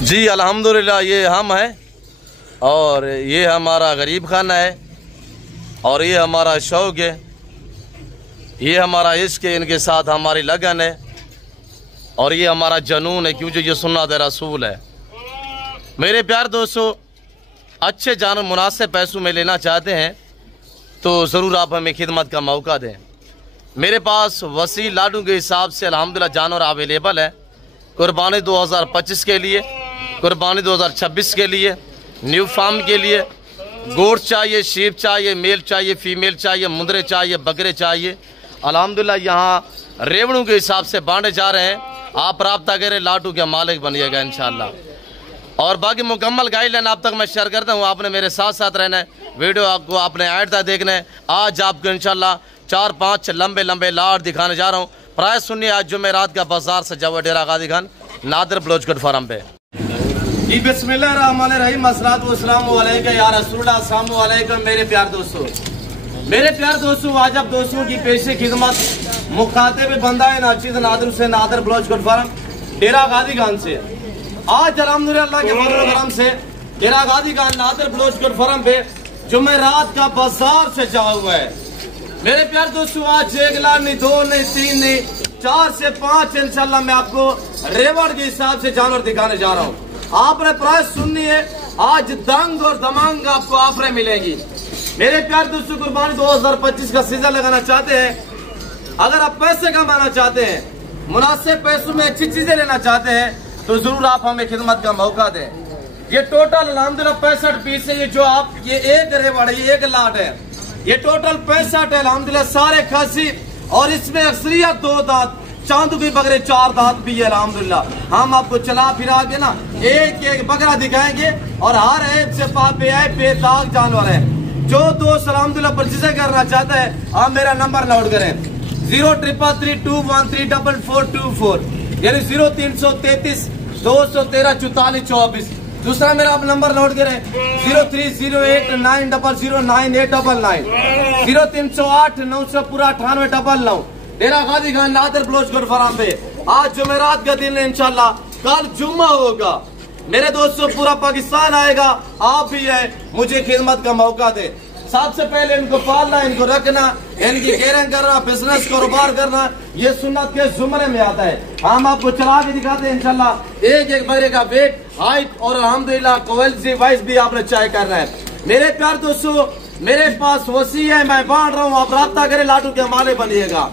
जी अल्हम्दुलिल्लाह, ये हम हैं और ये हमारा गरीब खाना है और ये हमारा शौक़ है, ये हमारा इश्क है, इनके साथ हमारी लगन है और ये हमारा जनून है, क्योंकि ये सुन्नत रसूल है। मेरे प्यार दोस्तों, अच्छे जानवर मुनासिब पैसों में लेना चाहते हैं तो ज़रूर आप हमें खिदमत का मौका दें। मेरे पास वसी लाडू के हिसाब से अल्हम्दुलिल्लाह जानवर अवेलेबल है। कुर्बानी 2025 के लिए, कुर्बानी 2026 के लिए, न्यू फार्म के लिए, गोश्त चाहिए, शीप चाहिए, मेल चाहिए, फीमेल चाहिए, मुंदरे चाहिए, बकरे चाहिए। अल्हम्दुलिल्लाह यहाँ रेवड़ों के हिसाब से बांटे जा रहे हैं। आप रब्ता करें, लाडू के मालिक बनिएगा इंशाल्लाह। और बाकी मुकम्मल गाइडलाइन आप तक मैं शेयर करता हूँ। आपने मेरे साथ साथ रहना है, वीडियो आपको आपने ऐड तक देखना है। आज आपको इंशाल्लाह 4-5 लंबे लंबे लाड दिखाने जा रहा हूँ। प्राइस सुनिए, आज जुमेरात का बाजार से जवा डेरा गाजी खान नादिर ब्लोचगढ़ फार्म पे। बिस्मिल्लाहिर्रहमानिर्रहीम, अस्सलातु वस्सलामु अलैका या रसूलल्लाह, अस्सलामु अलैकुम। मेरे प्यार दोस्तों, आज आप दोस्तों की पेशे खिदमत मुखातिब बंदा है नाचिद नादिर से, नादिर ब्लोचगढ़ फार्म डेरा गाजी खान से। आज अल्हम्दुलिल्लाह के फजल व करम से डेरा गाजी खान नादिर ब्लोचगढ़ फार्म पे जुमेरात का बाजार से जा हुआ है। मेरे प्यार दोस्तों, आज 1 लाख नहीं, 2 नहीं, 3 नहीं, 4 से 5 इंशाल्लाह मैं आपको रेवड़ के हिसाब से जानवर दिखाने जा रहा हूँ। आपने प्राइस सुननी है, आज दंग और दमांग आपको ऑफरें मिलेगी। मेरे प्यार दोस्तों, कुर्बानी 2025 का सीजन लगाना चाहते हैं, अगर आप पैसे कमाना चाहते हैं, मुनासिब पैसों में अच्छी चीजें लेना चाहते हैं तो जरूर आप हमें खिदमत का मौका दें। ये टोटल अल्हम्दुलिल्लाह 65 पीस है। ये जो आप ये एक रेवड़ है, ये एक लाट है, ये टोटल 65 है अल्हम्दुलिल्लाह, सारे खासी। और इसमें अक्सरियत 2 दांत, चांदू के बकरे 4 दांत भी है अल्हम्दुलिल्लाह। हम आपको चला फिरा के ना एक एक बकरा दिखाएंगे और हर ऐप से बेदाग जानवर है। जो दोस्त अल्हम्दुलिल्लाह परचेज करना चाहता है, आप मेरा नंबर नोट करें 0333213424, यानी 0333 213 44 24। दूसरा मेरा आप नंबर नोट करें 030890099899, 0308 900 पूरा 9899। डेरा गाजी खान नादिर ब्लोचगढ़ फार्म पे आज जुमेरात का दिन है इंशाल्लाह, कल जुम्मा होगा। मेरे दोस्तों, पूरा पाकिस्तान आएगा, आप भी है, मुझे खिदमत का मौका दे। सबसे पहले इनको पालना, इनको रखना, इनकी केयरिंग करना, बिजनेस कारोबार करना, ये सुन्नत के जुमरे में आता है। हम आपको चला के दिखाते हैं इंशाल्लाह। एक एक बकरे का वेट, हाइट और अल्हम्दुलिल्लाह क्वालिटी वाइज भी आपने चेक करना है। मेरे प्यार दोस्तों, मेरे पास वसी है, मैं बांट रहा हूँ, आप रब्ता करें, लाडू के माले बनिएगा।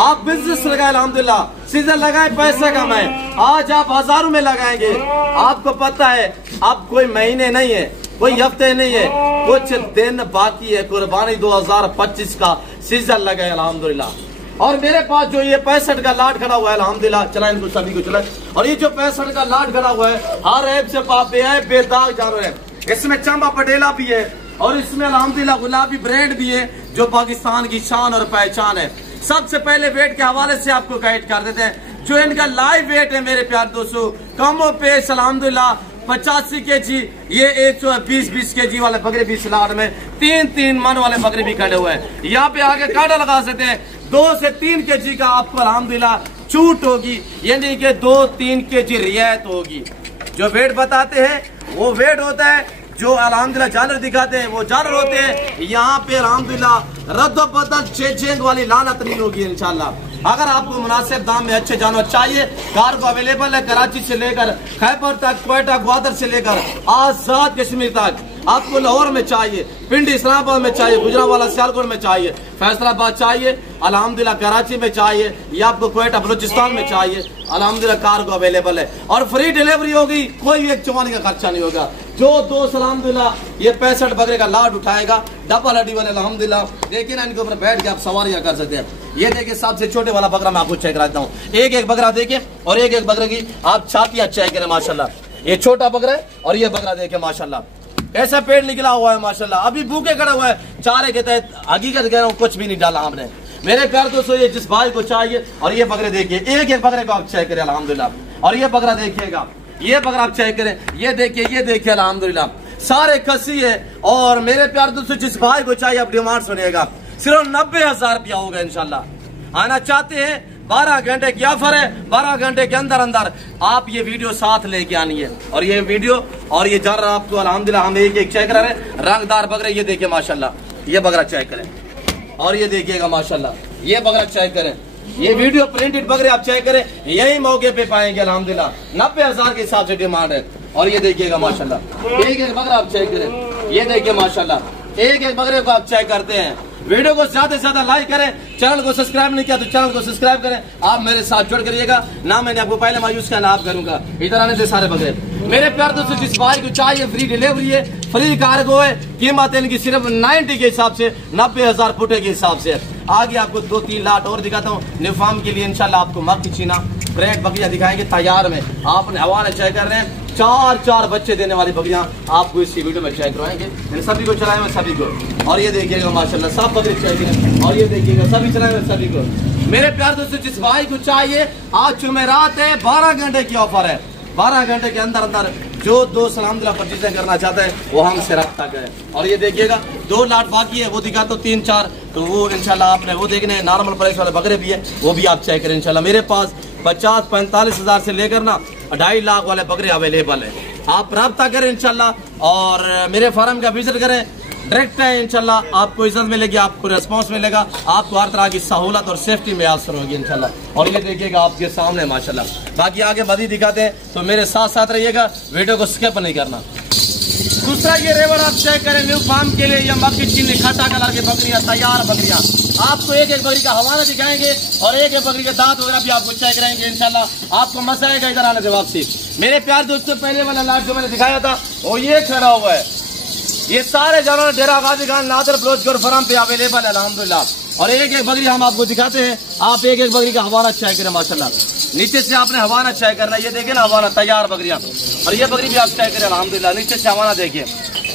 आप बिजनेस लगाए अल्हम्दुलिल्लाह, सीजन लगाए, पैसा कमाए। आज आप हजारों में लगाएंगे। आपको पता है अब कोई महीने नहीं है, कोई हफ्ते नहीं है, कुछ दिन बाकी है। कुर्बानी 2025 का सीजन लगाए अल्हम्दुलिल्लाह। और मेरे पास जो ये 65 का लाट खड़ा हुआ है अल्हम्दुलिल्लाह, चला इनको सभी को चला। और ये जो 65 का लाट खड़ा हुआ है, हर ऐप से बेदाग जानवर है। इसमें चंबा पटेला भी है और इसमें अल्हम्दुलिल्लाह गुलाबी ब्रांड भी है, जो पाकिस्तान की शान और पहचान है। सबसे पहले वेट के हवाले से आपको गाइड कर देते हैं। जो इनका लाइव वेट है मेरे प्यार दोस्तों, कमो पेश अल्हम्दुलिल्लाह 85 kg, ये 120 kg वाले बकरे भी लाट में, 3 मन वाले बकरे भी खड़े हुए हैं। यहाँ पे आगे कांटा लगा सकते हैं। 2 से 3 kg का आपको अल्हम्दुलिल्लाह छूट होगी, यानी कि 2-3 kg रियायत होगी। जो वेट बताते हैं वो वेट होता है, जो अल्हम्दुलिल्लाह जानवर दिखाते हैं वो जानवर होते हैं। यहाँ पे अल्हम्दुलिल्लाह रद्द बदल चेंज वाली लानत नहीं होगी इंशाल्लाह। अगर आपको मुनासिब दाम में अच्छे जानवर चाहिए, कार्गो अवेलेबल है कराची से लेकर खैबर तक, क्वेटा, ग्वादर से लेकर आजाद कश्मीर तक। आपको लाहौर में चाहिए, पिंडी इस्लामाबाद में चाहिए, गुजरांवाला सियालकोट में चाहिए, फैसलाबाद चाहिए, अल्हम्दुलिल्लाह कराची में चाहिए, या आपको क्वेटा बलूचिस्तान में चाहिए, अल्हम्दुलिल्लाह कार्गो अवेलेबल है और फ्री डिलीवरी होगी। कोई एक चुमाने का खर्चा नहीं होगा। जो दोस्त अल्हम्दुलिल्लाह ये 65 बकरे का लाट उठाएगा, डबल हड्डी वाले अल्हम्दुलिल्लाह, देखिए ना, इनके ऊपर बैठ के आप सवारियां कर सकते हैं। ये देखिए सबसे छोटे वाला बकरा मैं आपको चेक कराता हूँ। एक एक बकरा देखिए और एक एक बकरे की आप छातियां चेक करें माशाल्लाह। ये छोटा बकरा है और ये बकरा देखिए माशाल्लाह, ऐसा पेड़ निकला हुआ है माशाल्लाह, अभी भूखे खड़ा हुआ है। चारे के तहत हकीकत कह रहा हूँ, कुछ भी नहीं डाला हमने। मेरे प्यार दोस्तों, ये जिस भाई को चाहिए, और ये बकरे देखिए, एक एक बकरे को आप चेक करें अल्हम्दुलिल्लाह। और ये बकरा देखिएगा, ये बकरा आप चेक करें, ये देखिए अल्हम्दुलिल्लाह, सारे खसी है। और मेरे प्यार दोस्तों, जिस भाई को चाहिए आप डिमांड सुनिएगा, सिर्फ 90,000 रुपया होगा इंशाल्लाह। आना चाहते हैं 12 घंटे की ऑफर है। 12 घंटे के अंदर अंदर आप ये वीडियो साथ लेके आनी है। और ये वीडियो और ये जानवर आपको अल्हम्दुलिल्लाह हम एक चेक कर रहे हैं। रंगदार बकरे ये देखिए माशाल्लाह, ये बकरा चेक करें और ये देखिएगा माशाल्लाह, ये बकरा चेक करें। ये वीडियो प्रिंटेड बकरे आप चेक करें, यही मौके पे पाएंगे अल्हम्दुलिल्लाह। 90,000 के हिसाब से डिमांड है। और ये देखिएगा माशाल्लाह, एक एक बकरा आप चेक करें, ये देखिए माशाल्लाह, एक एक बकरे को आप चेक करते हैं। वीडियो को ज्यादा से ज्यादा लाइक करें, चैनल को सब्सक्राइब नहीं किया तो चैनल को सब्सक्राइब करें। आप मेरे साथ जुड़ करिएगा ना, मैंने आपको पहले मायूस का नाम करूंगा। इधर आने से सारे बकरे मेरे प्यार दोस्तों, जिस भाई को चाहिए फ्री डिलीवरी है, फ्री कार्गो है। कीमत इनकी सिर्फ 90 के हिसाब से, 90,000 फुटे के हिसाब से। आगे आपको 2-3 लाट और दिखाता हूँ निफाम के लिए। इंशाल्लाह आपको मक्खी चीना ब्रेड बकरियां दिखाएंगे तैयार में। आपने हवाले चेक कर रहे हैं, 4 बच्चे देने वाली बकरियां आपको इसी वीडियो में चेक करवाएंगे। मैंने सभी को चलाए हुए सभी को। और ये देखिएगा माशाल्लाह सब बकरे चेक करें, और ये देखिएगा सभी चलाए हुए सभी को। मेरे प्यार दोस्तों, जिस भाई को चाहिए, आज जुमेरात है, 12 घंटे की ऑफर है। 12 घंटे के अंदर अंदर जो दोस्त अल्हम्दुलिल्लाह परचेजिंग करना चाहते हैं वो हमसे रब्ता करें। और ये देखिएगा 2 लाट बाकी है, वो दिखा तो 3-4, तो वो इंशाल्लाह आपने वो देखने नॉर्मल प्राइस वाले बकरे भी है, वो भी आप चेक करें इंशाल्लाह। मेरे पास 50-45 हजार से लेकर ना 2.5 लाख वाले बकरे अवेलेबल है। आप रब्ता करें इंशाल्लाह और मेरे फार्म का विजिट करें। डायरेक्ट है इंशाल्लाह, आपको इज्जत मिलेगी, आपको रिस्पांस मिलेगा, आपको हर तरह की सहूलत और सेफ्टी मैसर होगी इंशाल्लाह। और ये देखिएगा आपके सामने माशाल्लाह। बाकी आगे बदी दिखाते हैं, तो मेरे साथ साथ रहिएगा, वीडियो को स्किप नहीं करना। दूसरा ये रेवर आप चेक करें न्यू फार्म के लिए, या मक्खी चीनी खट्टा कलर की बकरियां, तैयार बकरियां। आपको एक एक बकरी का हवाला दिखाएंगे और एक एक बकरी के दांत वगैरह भी आपको चेक करेंगे इंशाल्लाह। आपको मजा आएगा इधर आने से वापसी। मेरे प्यार दोस्तों, पहले वाला लाट जो मैंने दिखाया था वो ये खड़ा हुआ है। ये सारे जानवर डेरा गाजी खान नादर ब्लोचगढ़ फार्म पे अवेलेबल है अल्हम्दुलिल्लाह। और एक एक बकरी हम आपको दिखाते हैं, आप एक एक बकरी का हवाला चेक करें माशाल्लाह। नीचे से आपने हवाना चेक करना, ये देखिए ना हवाना तैयार बकरियां। और ये बकरी भी आप चेक करें अल्हम्दुलिल्लाह, नीचे से हवाना देखिए।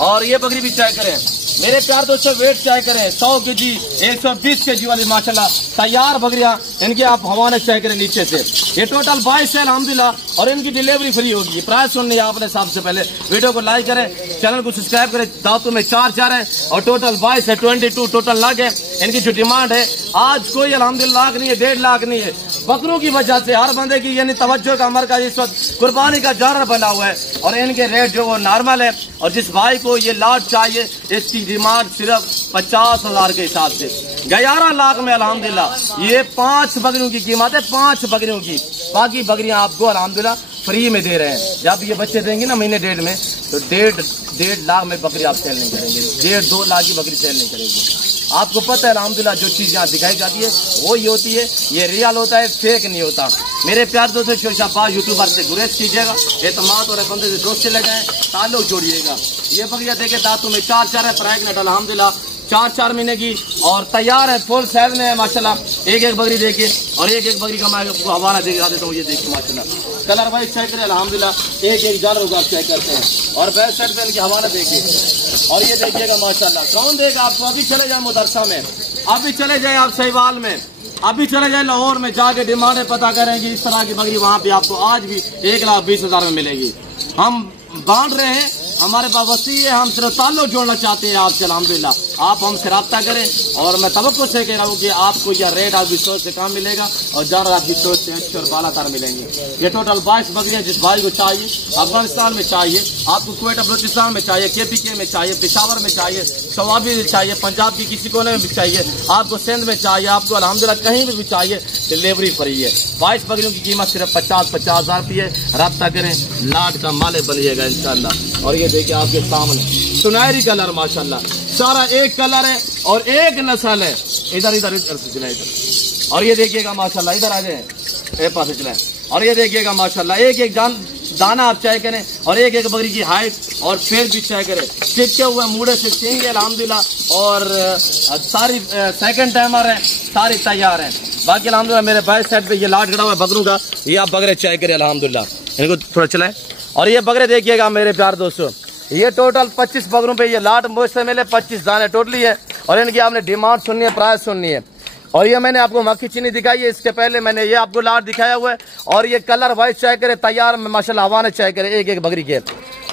और ये बकरी भी चेक करें। मेरे प्यार दोस्तों, वेट चेक करें, 100 kg 120 kg वाली माशाल्लाह तैयार बकरियां, इनके आप हवाने चेक करें नीचे से। ये टोटल 22 है अल्हम्दुलिल्लाह, और इनकी डिलीवरी फ्री होगी। प्राइस सुननी है आपने सबसे पहले, वीडियो को लाइक करें, चैनल को सब्सक्राइब करें। दांतों में 4 है और टोटल 22 है, 22 टोटल लाख है। इनकी जो डिमांड है आज कोई अल्हम्दुलिल्लाह लाख नहीं है, 1.5 लाख नहीं है। बकरों की वजह से हर बंदे की यानी तवज्जो का मरकज इस वक्त कुर्बानी का जानवर बना हुआ है, और इनके रेट जो वो नॉर्मल है। और जिस भाई को ये लाट चाहिए, इसकी डिमांड सिर्फ 50,000 के हिसाब से 11 लाख में अल्हम्दुलिल्लाह। ये 5 बकरियों की कीमत है, 5 बकरियों की। बाकी बकरियां आपको अल्हम्दुलिल्लाह फ्री में दे रहे हैं। जब ये बच्चे देंगे ना महीने 1.5 में, तो 1.5 लाख में बकरी आप सेल नहीं करेंगे, 1.5-2 लाख की बकरी सेल नहीं करेंगे। आपको पता है अल्हम्दुलिल्लाह जो चीज यहाँ दिखाई जाती है वो ही होती है, ये रियल होता है, फेक नहीं होता। मेरे प्यार दोस्तों, शोशाबाज यूट्यूबर से गुरेज कीजिएगा, एतमाद और बंदे से दोस्त चले जाए, ताल्लुक जोड़िएगा। ये बकरियां देखे दांतों में 4 है, प्रेग्नेंट अल्हम्दुलिल्लाह 4 महीने की और तैयार है, फुल साइज में है माशाल्लाह। एक एक बकरी देखिए, और एक एक बकरी का मैं आपको हवाला दिखा देता हूँ। ये देखिए माशाल्लाह, कलर वाइज चेक करें अल्हम्दुलिल्लाह, एक एक जानवर को आप चेक करते हैं। और बैक साइड पे इनकी हवाला देखिए, और ये देखिएगा माशाल्लाह। कौन देगा आपको? अभी चले जाए मुदरसा में, अभी चले जाए आप सहीवाल में, अभी चले जाए लाहौर में, जाके डिमांड पता करेंगे। इस तरह की बकरी वहाँ पे आपको आज भी 1,20,000 में मिलेगी। हम बांट रहे हैं, हमारे पास वसी है, हम सिर्फ ताल्लुक जोड़ना चाहते हैं आपसे अल्हम्दुलिल्लाह। आप हमसे रब्ता करें, और मैं तवक्को से कह रहा हूँ कि आपको यह रेट आपकी सोच से कम मिलेगा और जानवर आपकी सोच से अच्छे और बालातर मिलेंगे। ये टोटल 22 बकरियां जिस भाई को चाहिए, अफगानिस्तान में चाहिए, आपको क्वेटा बलूचिस्तान में चाहिए, KPK में चाहिए, पेशावर में चाहिए, शवाबी में चाहिए, पंजाब की किसी कोने में भी चाहिए, आपको सिंध में चाहिए, आपको अल्हम्दुलिल्लाह कहीं भी चाहिए, डिलीवरी फ्री है। 22 बकरियों की कीमत सिर्फ 50,000 रुपये। रब्ता करें, लाट का माले बनिएगा इंशाल्लाह। और ये देखिए आपके सामने सुनहरी कलर माशाल्लाह, सारा एक कलर है और एक नस्ल है। इधर इधर इधर से चला इधर, और ये देखिएगा माशाल्लाह, इधर आ जाए, एक पास चला। और ये देखिएगा माशाल्लाह, एक एक दाना आप चेक करें, और एक एक बकरी की हाइट और फेस भी चेक करें। चिपके हुए मुड़े से सिंगे अल्हम्दुलिल्लाह, और सारी सेकंड टाइमर है, सारी तैयार है। बाकी अल्हम्दुलिल्लाह मेरे बैक साइड पे ये लाट खड़ा हुआ है बकरों का, ये आप बकरे चेक करें अल्हम्दुलिल्लाह। इनको थोड़ा चलाए, और ये बकरे देखिएगा मेरे प्यार दोस्तों, ये टोटल 25 बकरों पे ये लाट मुझसे मिले, 25 दाने टोटली है। और इनकी आपने डिमांड सुननी है, प्राइस सुननी है। और ये मैंने आपको मक्खी चीनी दिखाई है, इसके पहले मैंने ये आपको लाट दिखाया हुआ है। और ये कलर वाइज चेक करे, तैयार में माशाल्लाह हवाने चेक करे एक एक बकरी के,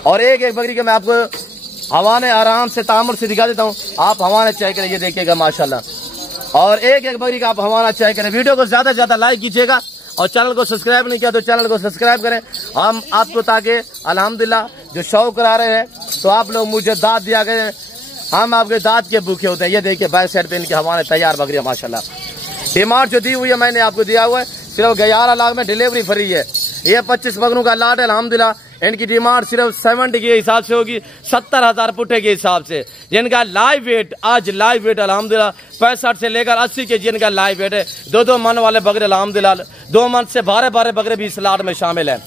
और एक एक बकरी के मैं आपको हवाने आराम से तामुल से दिखा देता हूँ। आप हवाने चेक करें, ये देखिएगा माशाल्लाह, और एक एक बकरी का आप हमारा चेक करें। वीडियो को ज्यादा से ज्यादा लाइक कीजिएगा और चैनल को सब्सक्राइब नहीं किया तो चैनल को सब्सक्राइब करें। हम आपको ताकि अल्हम्दुलिल्लाह जो शो करा रहे हैं तो आप लोग मुझे दाद दिया करें, हम आपके दाद के भूखे होते हैं। ये देखिए बैक साइड पे इनके हमारे तैयार बकरियां माशाल्लाह। डिमांड जो दी हुई है मैंने आपको दिया हुआ है सिर्फ 11 लाख में डिलीवरी फ्री है। ये 25 बकरों का लाट है अल्हम्दुलिल्लाह। इनकी डिमांड सिर्फ 70 के हिसाब से होगी, 70,000 पुट्ठे के हिसाब से। जिनका लाइव वेट आज लाइव वेट अल्हम्दुलिल्लाह 65 से लेकर 80 के जी इनका लाइव वेट है। 2-2 मन वाले बकरे अल्हम्दुलिल्लाह 2 मन से 12-12 बकरे भी इस लाट में शामिल हैं।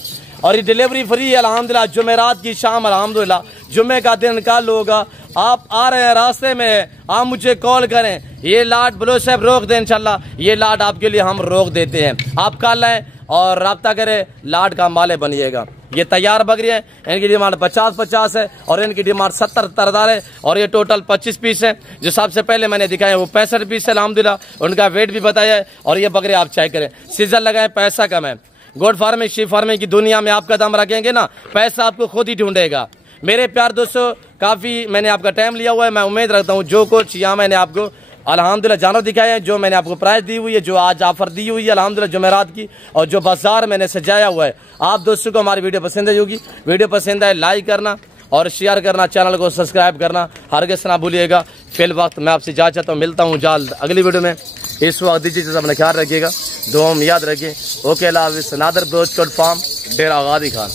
और ये डिलीवरी फ्री है अल्हम्दुलिल्लाह। जुमेरात की शाम अल्हम्दुलिल्लाह जुम्मे का दिन कल होगा। आप आ रहे हैं रास्ते में आप मुझे कॉल करें, ये लाट बलोच साहब रोक दें इंशाल्लाह। ये लाट आपके लिए हम रोक देते हैं। आप कल आए और रब्ता करें, लाट का माले बनिएगा। ये तैयार बकरी है, इनकी डिमांड 50-50 है और इनकी डिमांड 70,000 है। और ये टोटल 25 पीस है। जो सबसे पहले मैंने दिखाए वो 65 पीस है अल्हम्दुलिल्लाह। उनका वेट भी बताया है। और ये बकरे आप चेक करें, सीजन लगाए, पैसा कम है। गोट फार्मिंग शीप फार्मिंग की दुनिया में आप कदम रखेंगे ना, पैसा आपको खुद ही ढूंढेगा। मेरे प्यार दोस्तों, काफ़ी मैंने आपका टाइम लिया हुआ है। मैं उम्मीद रखता हूँ जो कुछ यहाँ मैंने आपको अल्हम्दुलिल्लाह जानवर दिखाए हैं, जो मैंने आपको प्राइस दी हुई है, जो आज ऑफर दी हुई है अल्हम्दुलिल्लाह जुमेरात की, और जो बाजार मैंने सजाया हुआ है, आप दोस्तों को हमारी वीडियो पसंद आई होगी। वीडियो पसंद आए लाइक करना और शेयर करना, चैनल को सब्सक्राइब करना हरगिज़ ना भूलिएगा। फिल वक्त मैं आपसे जा चाहता हूँ, मिलता हूँ जल्द अगली वीडियो में। इस वक्त दीजिए, अपना ख्याल रखिएगा, दुआ में याद रखिए। ओके, अल्लाह हाफ़िज़। नादर ब्रोच कोट फार्म, डेरा गादी खान।